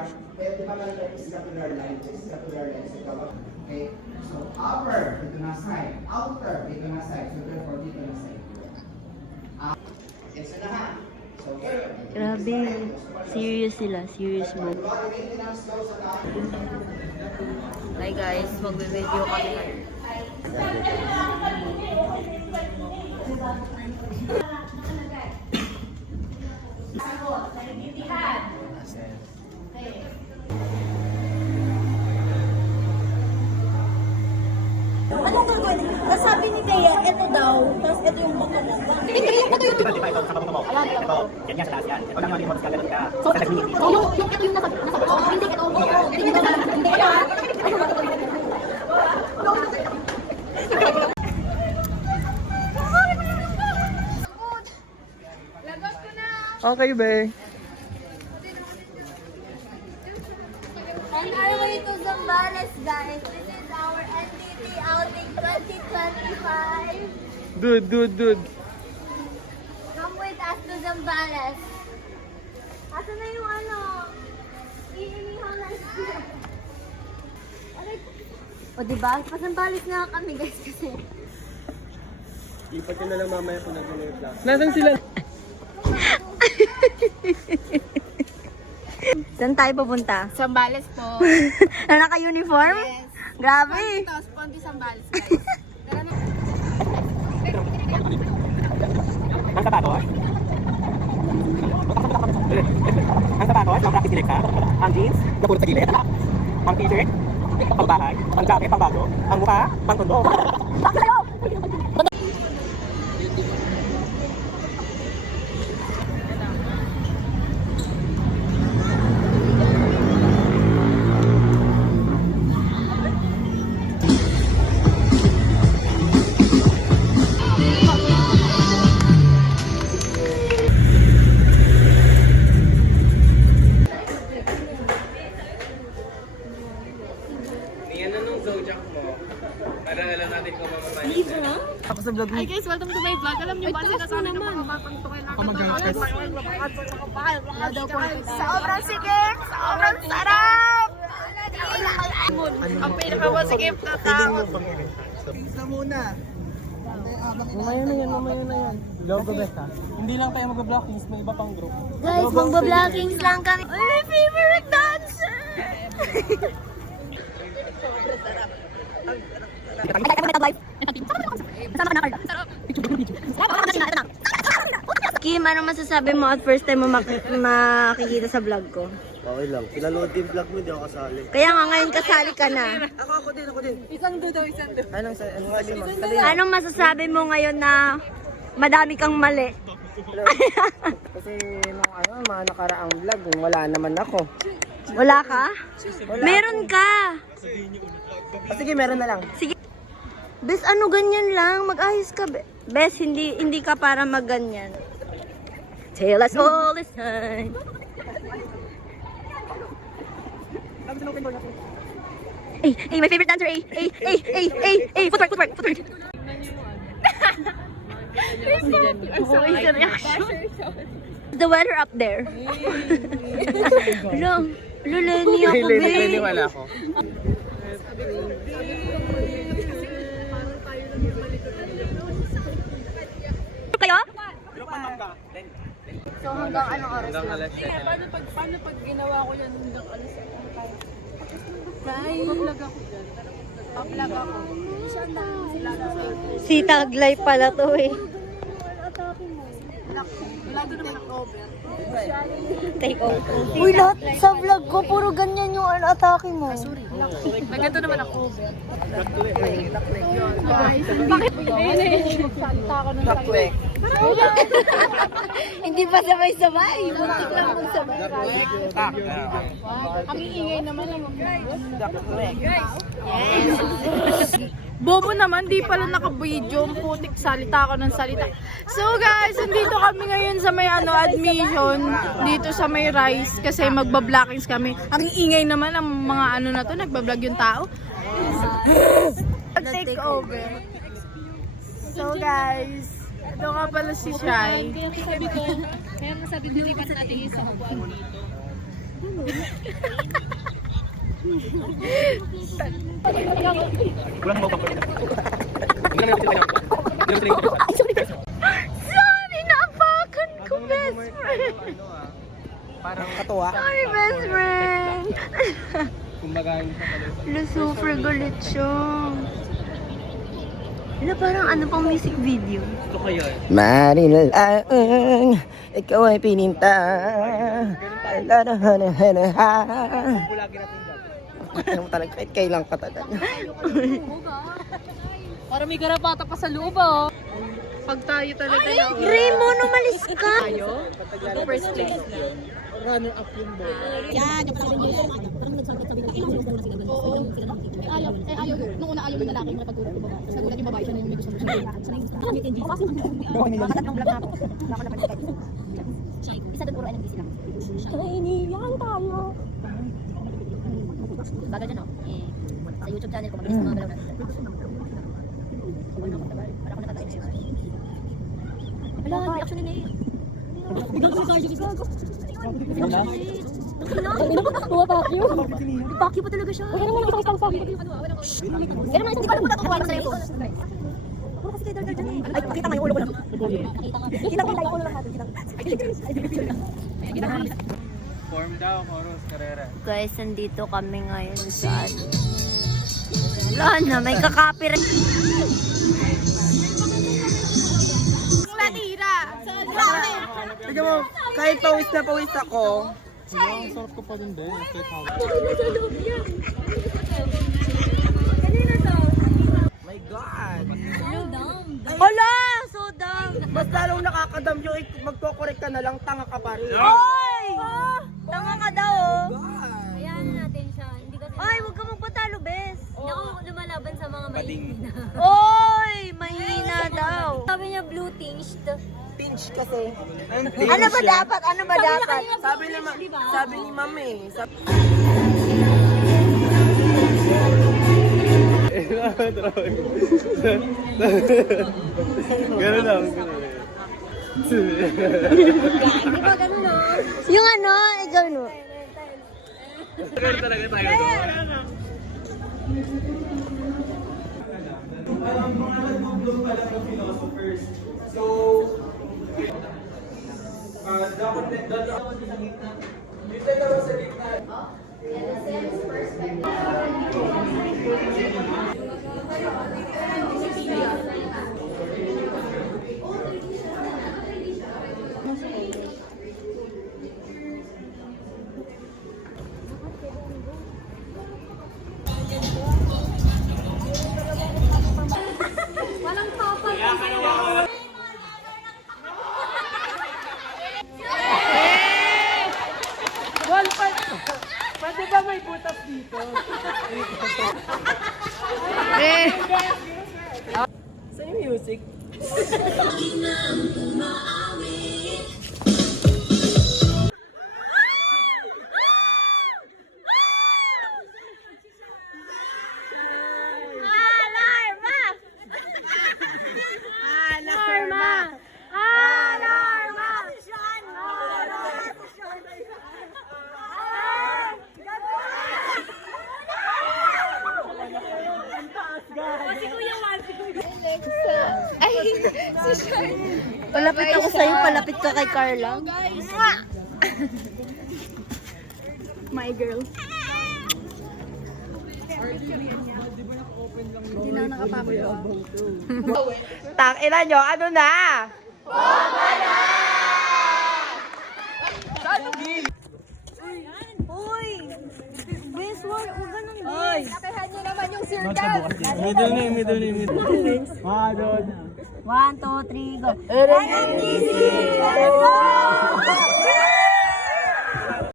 heart. Kaya di ba malita yung scapular line? Scapular line. So, okay? So, upper, dito na side. Outer, dito na side. So, therefore, dito na side. Ito na ha. So, Grabe. Serious sila. Serious man. Hi guys, magbe-video kami. Anong gagawin? Sabi ni Bea, ito daw, tapos ito yung baka mo. Hindi, yung ito yung... Ito, ganyan sa taas yan. Ito lang mga remote ka ka. So, yung nasa hindi ito. Hindi ito. Hindi ito. Okay, be. And our way to Zambales, guys. This is our NTT outing 2025. Dude. Come with us to Zambales. Asa na yung ano? Iinihaw na siya. O diba? Pasambales na kami guys kasi. Lipat ko na lang mamaya kung nagano yung class. Nasaan sila? Saan tayo pupunta? Zambales po. Na naka-uniform? Yes. Grabe. Ponte Zambales, guys. Tara na. Ang sapatos? Ang sapatos, ang practice ka. Ang jeans, napulot sa gilid. Ang t-shirt, pangbahay. Ang jacket, pangbago. Ang mukha, pangtondo. Ako sa vlog mo. Hi guys, welcome to my vlog. Alam niyo ba, sinasabi ng mga batang to sobrang sigip! Sobrang sarap! Ang pinakamasigip na tao. Mamaya na yan. Vlog ko best ha. Hindi lang tayo mag-blockings, may iba pang group. Guys, magba-vloggings lang kami. Ay, my favorite dancer! Kim, ano masasabi mo at first time mo makikita sa vlog ko? Okay lang. Pinanood din vlog mo, di ako kasali. Kaya nga ngayon kasali ka na. Ako din. Isang do daw, isang do. Anong sabi mo? Anong masasabi mo ngayon na madami kang mali? Kasi nung mga nakaraang vlog, wala naman ako. Wala ka? Meron ka. Sige, meron na lang. Sige. Bes, ano ganyan lang? Mag-ayos ka. Bes, hindi ka para magganyan. Tell us all this time. My favorite dancer, footwork. Oh, is the reaction? The weather up there. Luleni ako, babe. Wala ako. Kayo? So hanggang anong oras na? Paano pag ginawa ko yan hanggang alas tayo? Pag-vlog ako dyan. Pag-vlog ako. Si Taglay pala to eh. Wala doon naman ang cover. Take over. Uy, lahat sa vlog ko, puro ganyan yung atake mo. Naganda naman ang cover. Hindi pa sabay-sabay. Buntik lang magsabay. Ang iingay naman ang Bobo naman, di pala naka-video. Ang putik, salita ako ng salita. So guys, nandito kami ngayon sa may admission. Dito sa may Rice. Kasi magba-blockings kami. Ang ingay naman ang mga na to. Nagba-vlog yung tao. Take over. So guys, ito nga pala si Shai. Kaya nasabi ko, lipat natin isa upuan dito. Wala nang mawag Hindi naman natin Sorry, naapakan ko, best friend. Parang katuwa. Sorry, best friend. Kumbaga, Wala, super galit siya. Wala, parang ano pang music video. Ito kaya. Marilang, ikaw ay pininta. Bulagi natin dyan. Ayaw mo talaga, kahit kailang ka talaga. Para may garapata pa sa loob, oh. Pag tayo talaga na. Raymond, umalis ka. First place lang. Runner up yung ball. Ayaw. Nung una ayaw yung lalaki na pagkulat ko. Tapos nagulat yung babae siya na yung may gusto mo siya. Isa doon puro NMDC lang. Iniyan tayo. Bagal dyan, oh. Sa YouTube channel ko, mabilis ang mga galaw natin. Para ako nakatayo na yun. Wala, reaction nila eh. Biglang si Cardi, gago. Pakyo. Pakyo pa talaga siya. Pero naman nakita ko hindi ko alam kung natutuwa sa ito. Puro kasi tayo dyan eh. Ay, kita nga yung ulo ko lang. Kita yung ulo lang natin. Form daw, chorus, karera. Guys, nandito kami ngayon sa... Wala na, may kakopyright. Tignan mo, kahit pawis na pawis ako. Ang sarap ko pa din din. My God! Hala, so dumb. Mas lalong nakakadam yung magko-correct ka na lang, tanga ka pa rin. Oy! Tanga ka daw, oh. Hayaan natin siya. Hindi kasi Ay, huwag ka magpatalo, bes. hindi ako lumalaban sa mga mahihina. Oy, mahina daw. Sabi niya blue tinged. Pinch kasi. Ano ba dapat? Ano ba dapat? Sabi ni ma'am eh. Ganun lang. Di ba ganun, no? Yung ano, ikaw no. Ganun talaga tayo doon. Ang mga nag-bloom pa lang yung philosophers. So, dapat sa gitna. Yung dalawa sa gitna. Walang papa. Pwede ba may butas dito? Sa yung music? Palapit ako sa'yo, palapit ka kay Carla. My girl. Hindi na nakapapalo. Tangina nyo, ano na? Uy! Bes, huwag ganun, bes. Nakihan niyo naman yung circle. Middle. 1, 2, 3, go. NMDC! Let's go!